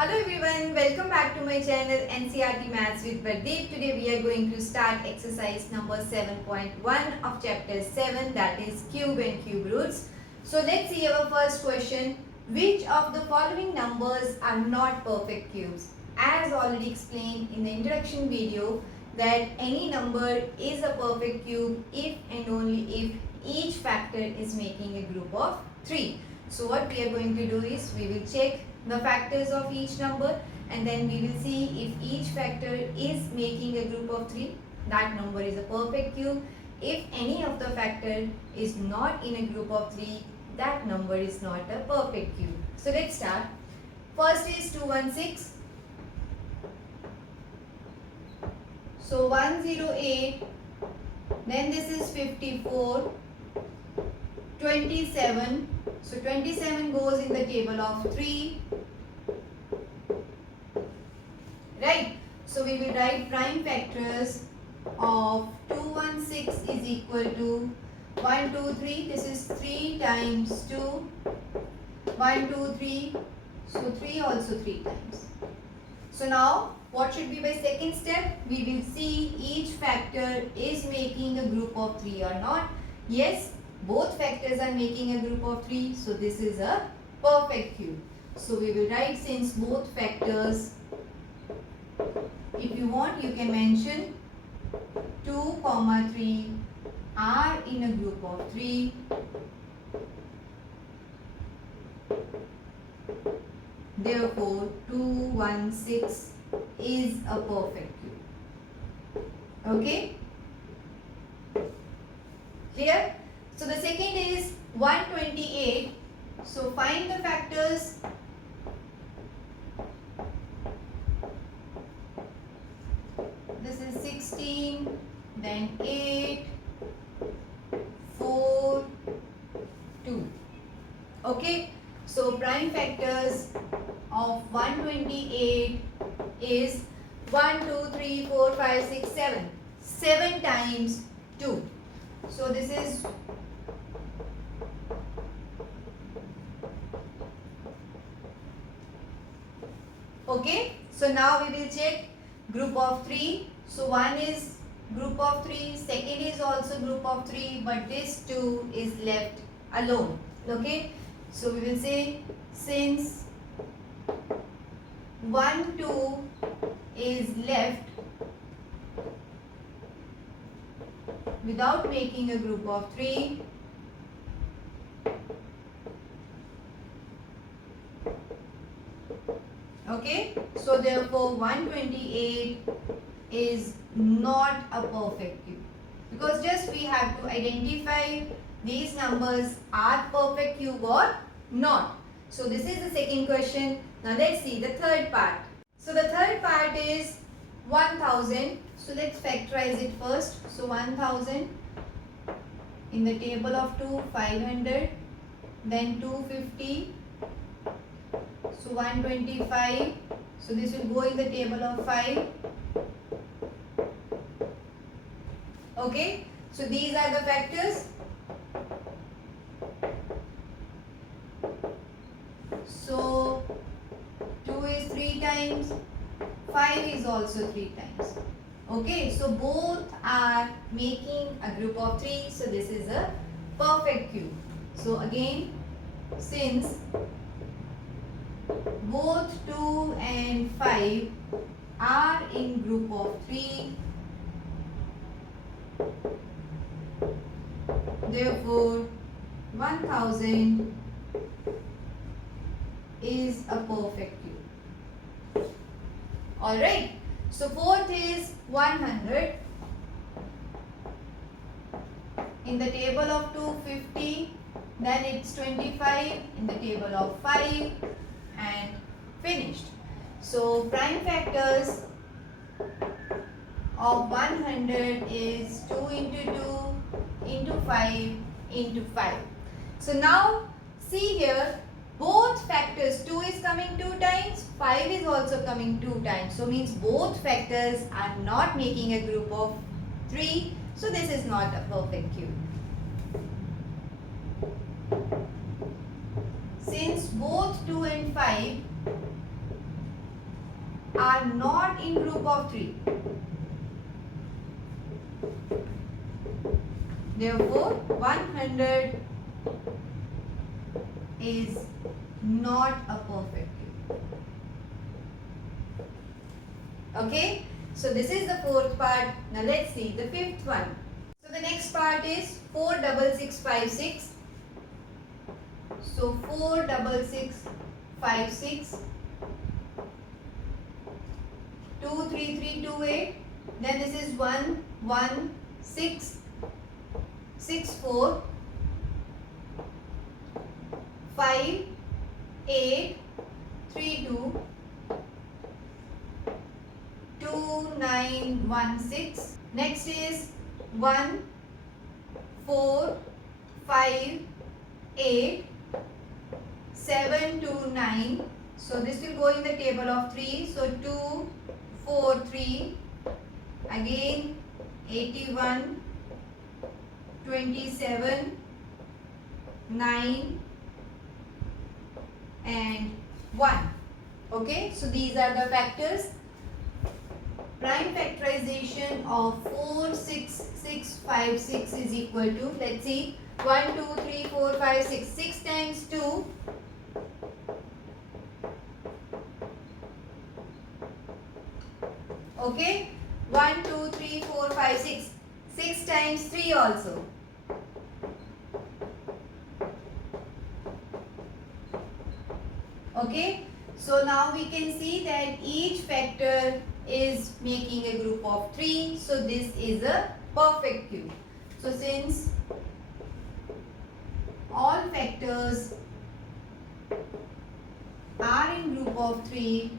Hello everyone, welcome back to my channel NCERT Maths with Pradeep. Today we are going to start exercise number 7.1 of chapter 7, that is cube and cube roots. So let's see our first question. Which of the following numbers are not perfect cubes? As already explained in the introduction video that any number is a perfect cube if and only if each factor is making a group of 3. So what we are going to do is we will check the factors of each number and then we will see if each factor is making a group of 3, that number is a perfect cube. If any of the factor is not in a group of 3, that number is not a perfect cube. So let's start. First is 216. So 108, then this is 54, 27. So 27 goes in the table of 3. Right. So we will write prime factors of 216 is equal to 1, 2, 3. This is 3 times 2. 1, 2, 3. So 3 also 3 times. So now what should be by second step? We will see each factor is making a group of 3 or not. Yes, both factors are making a group of 3. So this is a perfect cube. So we will write since both factors, if you want you can mention 2, 3 are in a group of 3. Therefore 216 is a perfect cube. Okay? Clear? So the second is 128. So find the factors. This is 16, then 8, 4, 2. Okay. So prime factors of 128 is 1, 2, 3, 4, 5, 6, 7. 7 times 2. So this is okay. So now we will check group of 3. So one is group of 3, second is also group of 3, but this 2 is left alone. Okay. So we will say since 1, 2 is left without making a group of 3, okay, so therefore 128 is not a perfect cube, because just we have to identify these numbers are perfect cube or not. So this is the second question. Now let's see the third part. So the third part is 1000. So let's factorize it first. So 1000 in the table of 2, 500, then 250. So 125. So this will go in the table of 5. Okay. So these are the factors. So 2 is 3 times. 5 is also 3 times. Okay. So both are making a group of 3. So this is a perfect cube. So again, since both 2 and 5 are in group of 3, therefore 1000 is a perfect cube. Alright. So fourth is 100. In the table of 250, then it's 25 in the table of 5 and finished. So prime factors of 100 is 2 into 2 into 5 into 5. So now see here, both factors, 2 is coming 2 times, 5 is also coming 2 times. So means both factors are not making a group of 3. So this is not a perfect cube. Since both 2 and 5 are not in group of 3. Therefore, 100 is not a perfect cube. Okay, so this is the fourth part. Now let's see the fifth one. So the next part is 46656. So 46656, 23328. Then this is 11664, 5832, 2916. Next is 1458 729. So this will go in the table of 3. So 2 4 3, again 81 27 9 and 1. Okay, so these are the factors. Prime factorization of 46656 is equal to, let's see, 1 2 3 4 5 6. 6 times 2, okay, 1 2 3 4 5 6. 6 times 3 also. Okay, so now we can see that each factor is making a group of 3. So this is a perfect cube. So since all factors are in group of 3,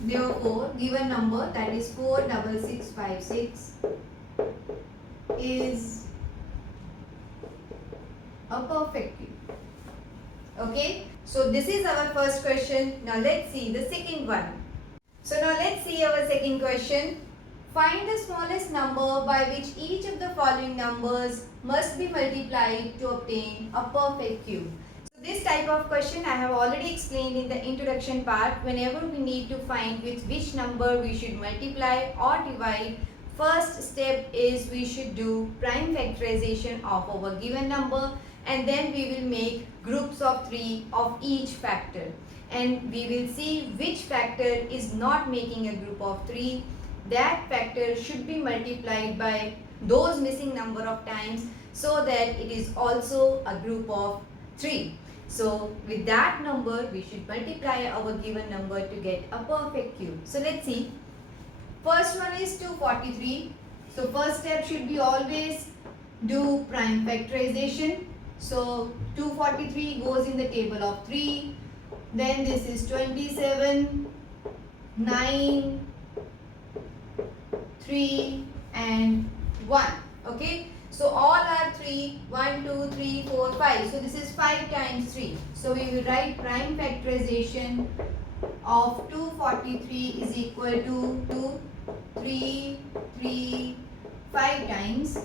therefore given number, that is 46656, is a perfect cube. Okay, so this is our first question. Now let's see the second one. So now let's see our second question. Find the smallest number by which each of the following numbers must be multiplied to obtain a perfect cube. So this type of question I have already explained in the introduction part. Whenever we need to find with which number we should multiply or divide, first step is we should do prime factorization of our given number, and then we will make groups of 3 of each factor, and we will see which factor is not making a group of 3. That factor should be multiplied by those missing number of times so that it is also a group of 3. So with that number we should multiply our given number to get a perfect cube. So let's see. First one is 243. So first step should be always do prime factorization. So 243 goes in the table of 3. Then this is 27, 9, 3 and 1. Okay. So all are 3. 1, 2, 3, 4, 5. So this is 5 times 3. So we will write prime factorization of 243 is equal to 2, 3, 3, 5 times.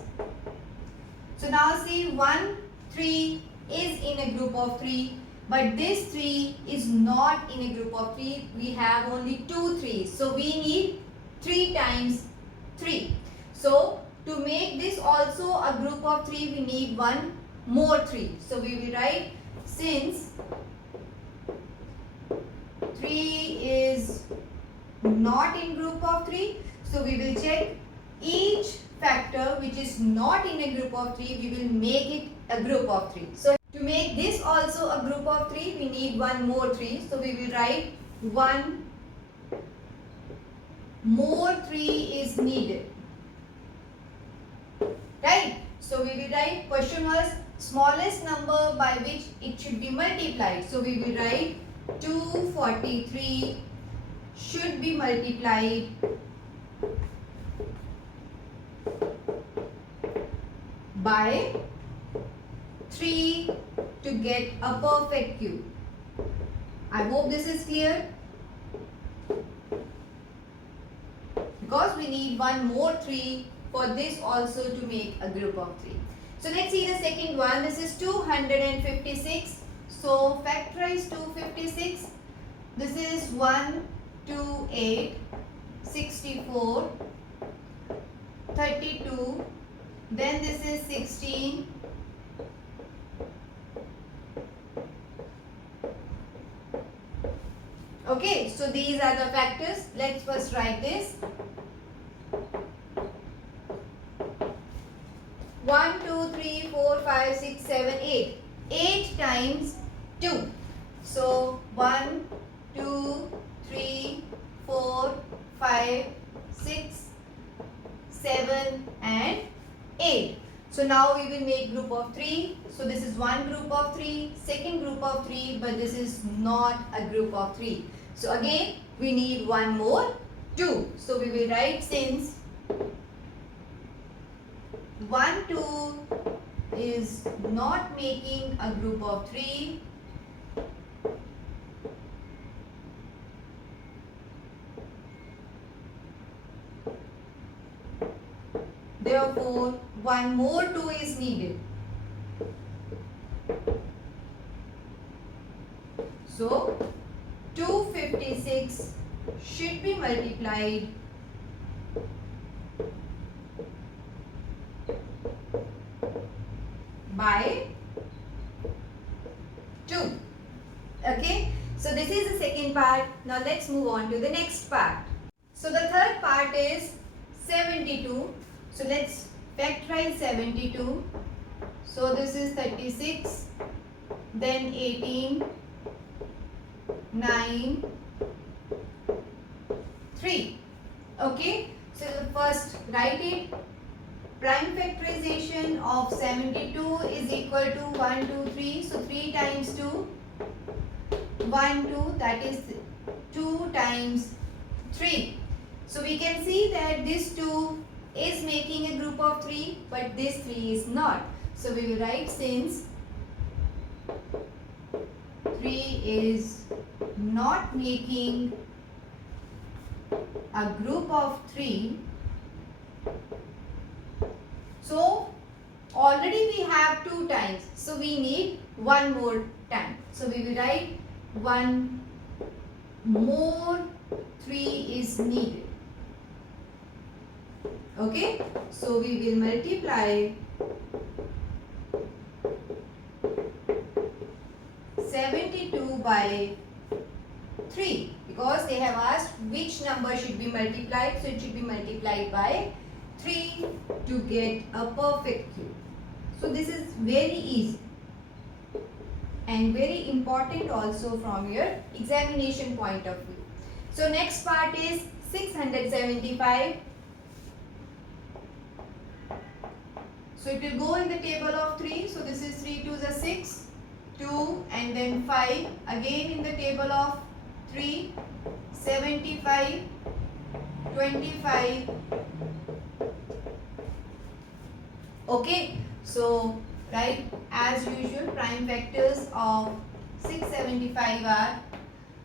So now see 1, 3 is in a group of 3, but this 3 is not in a group of 3. We have only 2 3's. So we need 3 times 3. So to make this also a group of 3, we need one more 3. So we will write, since 3 is not in group of 3, so we will check each factor which is not in a group of 3, we will make it a group of 3. So to make this also a group of 3, we need one more 3. So we will write one more 3 is needed. Right? So we will write, question was smallest number by which it should be multiplied. So we will write 243 should be multiplied by 3 to get a perfect cube. I hope this is clear, because we need one more 3 for this also to make a group of 3. So let's see the second one. This is 256. So factorize 256. This is 1, 2, 8, 64, 32, then this is 16, okay, so these are the factors. Let's first write this. 1, 2, 3, 4, 5, 6, 7, 8. 8 times 2. So 1, 2, 3, 4, 5, 6, 7 and 8. So now we will make group of 3. So this is one group of 3, second group of 3, but this is not a group of 3. So again we need one more 2. So we will write, since 1, 2 is not making a group of 3, therefore one more 2 is needed. So 256 should be multiplied by 2. Okay, so this is the second part. Now let's move on to the next part. So the third part is 72. So let's factorize 72. So this is 36, then 18, 9, 3. Okay, so first write it. Prime factorization of 72 is equal to 1, 2, 3. So 3 times 2, 1, 2, that is 2 times 3. So we can see that this 2 is making a group of 3, but this 3 is not. So we will write, since 3 is not making a group of 3. So already we have 2 times. So we need one more time. So we will write one more 3 is needed. Okay. So we will multiply 72 by 3, because they have asked which number should be multiplied. So it should be multiplied by 3 to get a perfect cube. So this is very easy and very important also from your examination point of view. So next part is 675. So it will go in the table of 3. So this is 3 2s are 6, 2 and then 5. Again in the table of 3, 75, 25. Okay, so right, as usual, prime factors of 675 are,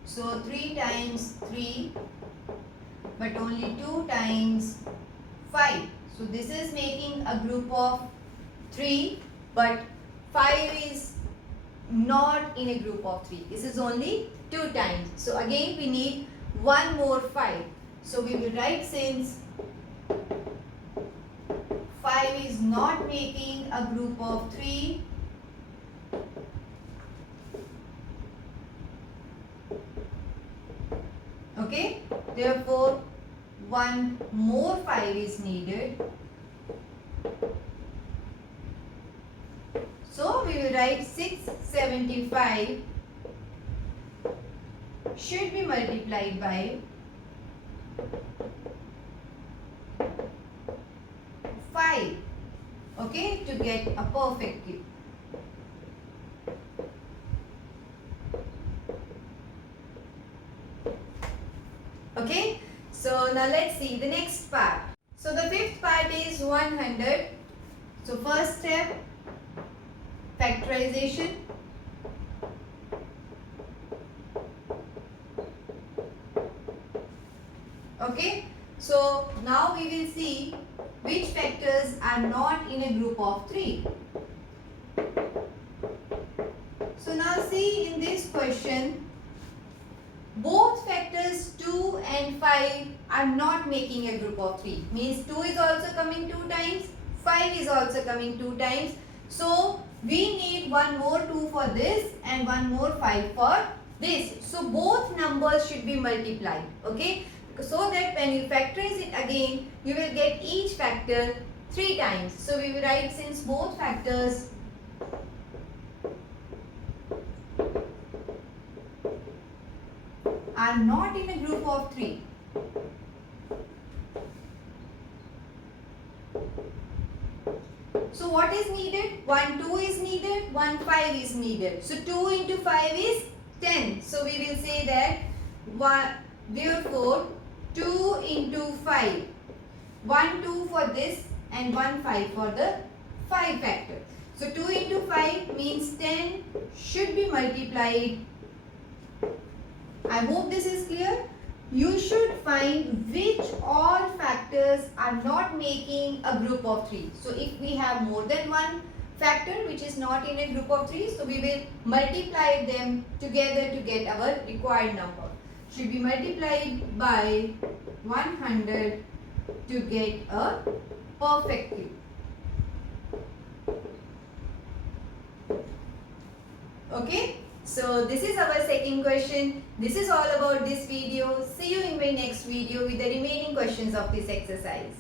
so 3 times 3, but only 2 times 5. So this is making a group of 3, but 5 is not in a group of 3. This is only 2 times. So again we need one more 5. So we will write, since 5 is not making a group of 3, okay, therefore one more 5 is needed. So we will write 675 should be multiplied by 5, okay, to get a perfect cube. Okay, so now let's see the next part. So the fifth part is 100. So first step, factorization. Okay, so now we will see which factors are not in a group of 3. So now see in this question, both factors 2 and 5 are not making a group of 3. Means 2 is also coming 2 times, 5 is also coming 2 times. So we need one more 2 for this and one more 5 for this. So both numbers should be multiplied. Okay. So that when you factorize it again, you will get each factor 3 times. So we will write, since both factors are not in a group of 3. So what is needed? 1 2 is needed, 1 5 is needed. So 2 into 5 is 10. So we will say that therefore 2 into 5. 1 2 for this and 1 5 for the 5 factor. So 2 into 5 means 10 should be multiplied. I hope this is clear. You should find which all factors are not making a group of 3. So if we have more than one factor which is not in a group of 3, so we will multiply them together to get our required number. Should be multiplied by 100 to get a perfect cube. Okay. So this is our second question. This is all about this video. See you in my next video with the remaining questions of this exercise.